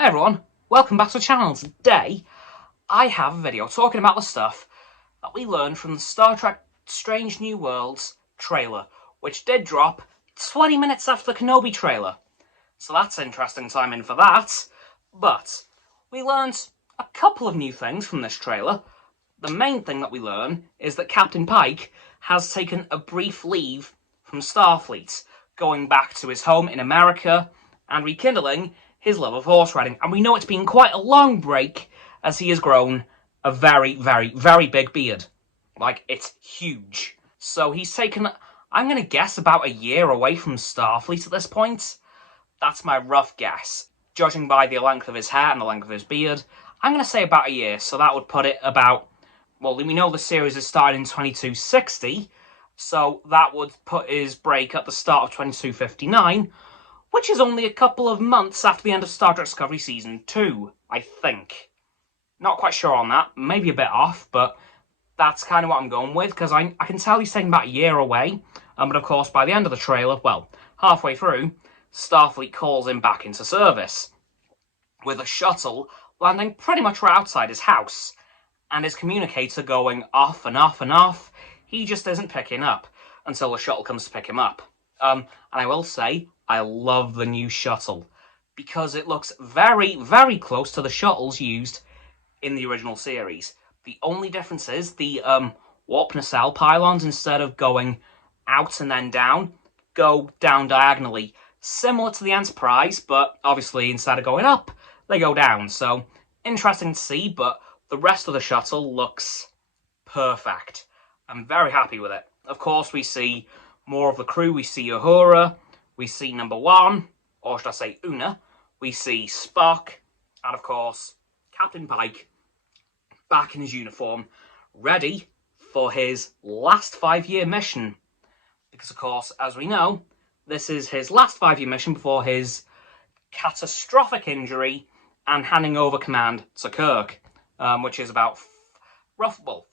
Hey everyone, welcome back to the channel. Today, I have a video talking about the stuff that we learned from the Star Trek Strange New Worlds trailer, which did drop 20 minutes after the Kenobi trailer. So that's interesting timing for that. But we learned a couple of new things from this trailer. The main thing that we learn is that Captain Pike has taken a brief leave from Starfleet, going back to his home in America and rekindling his love of horse riding. And we know it's been quite a long break as he has grown a very, very, very big beard. Like, it's huge. So he's taken, I'm going to guess, about a year away from Starfleet at this point. That's my rough guess. Judging by the length of his hair and the length of his beard, I'm going to say about a year. So that would put it about, well, we know the series is starting in 2260. So that would put his break at the start of 2259. Which is only a couple of months after the end of Star Trek Discovery Season 2, I think. Not quite sure on that, maybe a bit off, but that's kind of what I'm going with, because I can tell he's taking about a year away, but of course, by the end of the trailer, well, halfway through, Starfleet calls him back into service, with a shuttle landing pretty much right outside his house, and his communicator going off and off and off. He just isn't picking up until the shuttle comes to pick him up. And I will say, I love the new shuttle because it looks very, very close to the shuttles used in the original series. The only difference is the warp nacelle pylons, instead of going out and then down, go down diagonally. Similar to the Enterprise, but obviously instead of going up, they go down. So, interesting to see, but the rest of the shuttle looks perfect. I'm very happy with it. Of course, we see more of the crew. We see Uhura. We see number one, or should I say Una. We see Spock, and of course, Captain Pike, back in his uniform, ready for his last 5-year mission. Because, of course, as we know, this is his last 5-year mission before his catastrophic injury and handing over command to Kirk, which is about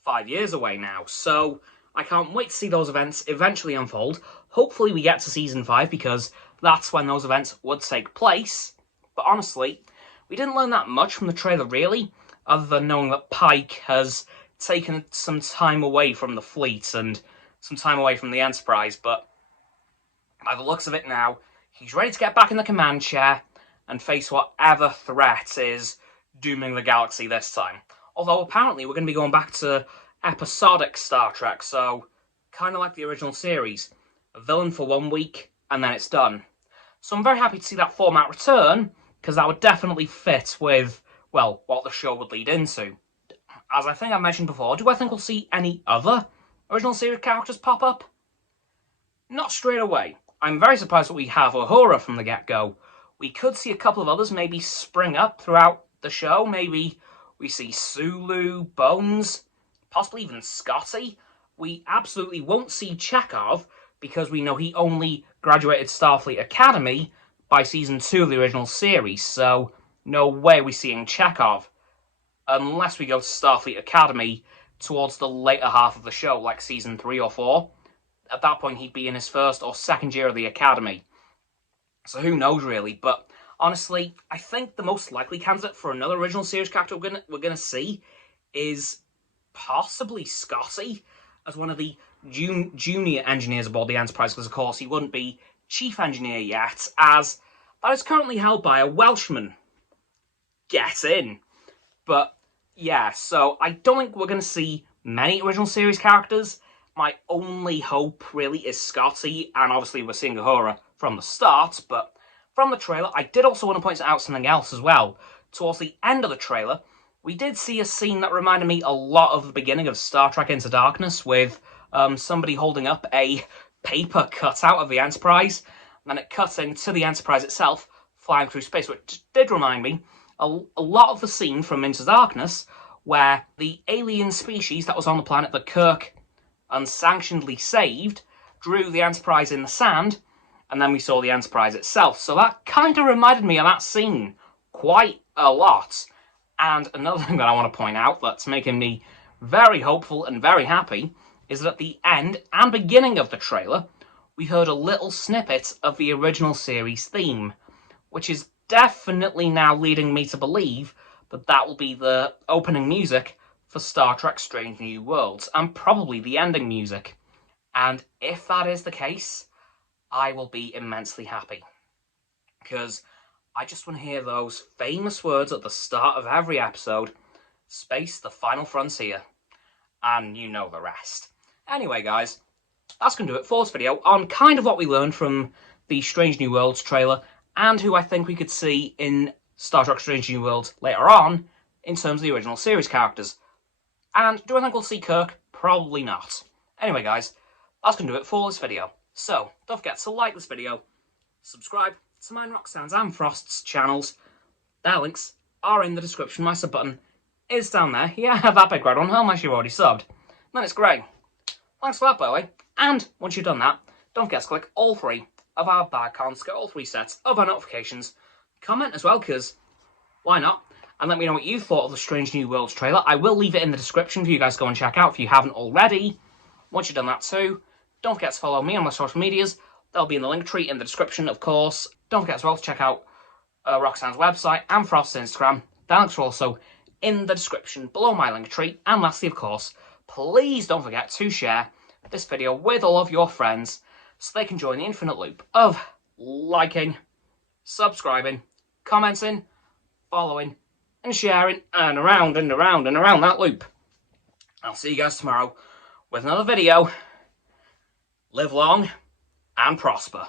5 years away now. So I can't wait to see those events eventually unfold. Hopefully we get to Season 5, because that's when those events would take place. But honestly, we didn't learn that much from the trailer, really, other than knowing that Pike has taken some time away from the fleet and some time away from the Enterprise. But by the looks of it now, he's ready to get back in the command chair and face whatever threat is dooming the galaxy this time. Although apparently we're going to be going back to episodic Star Trek, so kind of like the original series. A villain for 1 week, and then it's done. So I'm very happy to see that format return, because that would definitely fit with, well, what the show would lead into. As I think I mentioned before, do I think we'll see any other original series characters pop up? Not straight away. I'm very surprised that we have Uhura from the get-go. We could see a couple of others maybe spring up throughout the show. Maybe we see Sulu, Bones, possibly even Scotty. We absolutely won't see Chekhov, because we know he only graduated Starfleet Academy by Season 2 of the original series, so no way are we seeing Chekhov, unless we go to Starfleet Academy towards the later half of the show, like Season 3 or 4. At that point, he'd be in his first or second year of the Academy. So who knows, really, but honestly, I think the most likely candidate for another original series character we're gonna see is possibly Scotty, as one of the junior engineers aboard the Enterprise, because of course he wouldn't be chief engineer yet, as that is currently held by a Welshman. Get in. But yeah, so I don't think we're going to see many original series characters. My only hope really is Scotty, and obviously we're seeing Uhura from the start, but from the trailer, I did also want to point out something else as well. Towards the end of the trailer, we did see a scene that reminded me a lot of the beginning of Star Trek Into Darkness, with somebody holding up a paper cutout of the Enterprise, and then it cut into the Enterprise itself flying through space, which did remind me a lot of the scene from Into Darkness, where the alien species that was on the planet that Kirk unsanctionedly saved drew the Enterprise in the sand, and then we saw the Enterprise itself. So that kind of reminded me of that scene quite a lot. And another thing that I want to point out that's making me very hopeful and very happy is that at the end and beginning of the trailer, we heard a little snippet of the original series theme, which is definitely now leading me to believe that that will be the opening music for Star Trek Strange New Worlds, and probably the ending music. And if that is the case, I will be immensely happy. Because I just want to hear those famous words at the start of every episode: space, the final frontier. And you know the rest. Anyway, guys, that's going to do it for this video on kind of what we learned from the Strange New Worlds trailer, and who I think we could see in Star Trek Strange New Worlds later on in terms of the original series characters. And do I think we'll see Kirk? Probably not. Anyway, guys, that's going to do it for this video. So, don't forget to like this video, subscribe to mine, Roxanne's and Frost's channels. Their links are in the description. My sub button is down there. Yeah, that big red one, unless you've already subbed. Then it's grey. Thanks for that, by the way. And once you've done that, don't forget to click all 3 of our bar icons, get all 3 sets of our notifications. Comment as well, because why not? And let me know what you thought of the Strange New Worlds trailer. I will leave it in the description for you guys to go and check out if you haven't already. Once you've done that too, don't forget to follow me on my social medias. They'll be in the link tree in the description, of course. Don't forget as well to check out Roxanne's website and Frost's Instagram. Their links are also in the description below my link tree. And lastly, of course, please don't forget to share this video with all of your friends so they can join the infinite loop of liking, subscribing, commenting, following, and sharing, and around and around and around that loop. I'll see you guys tomorrow with another video. Live long and prosper.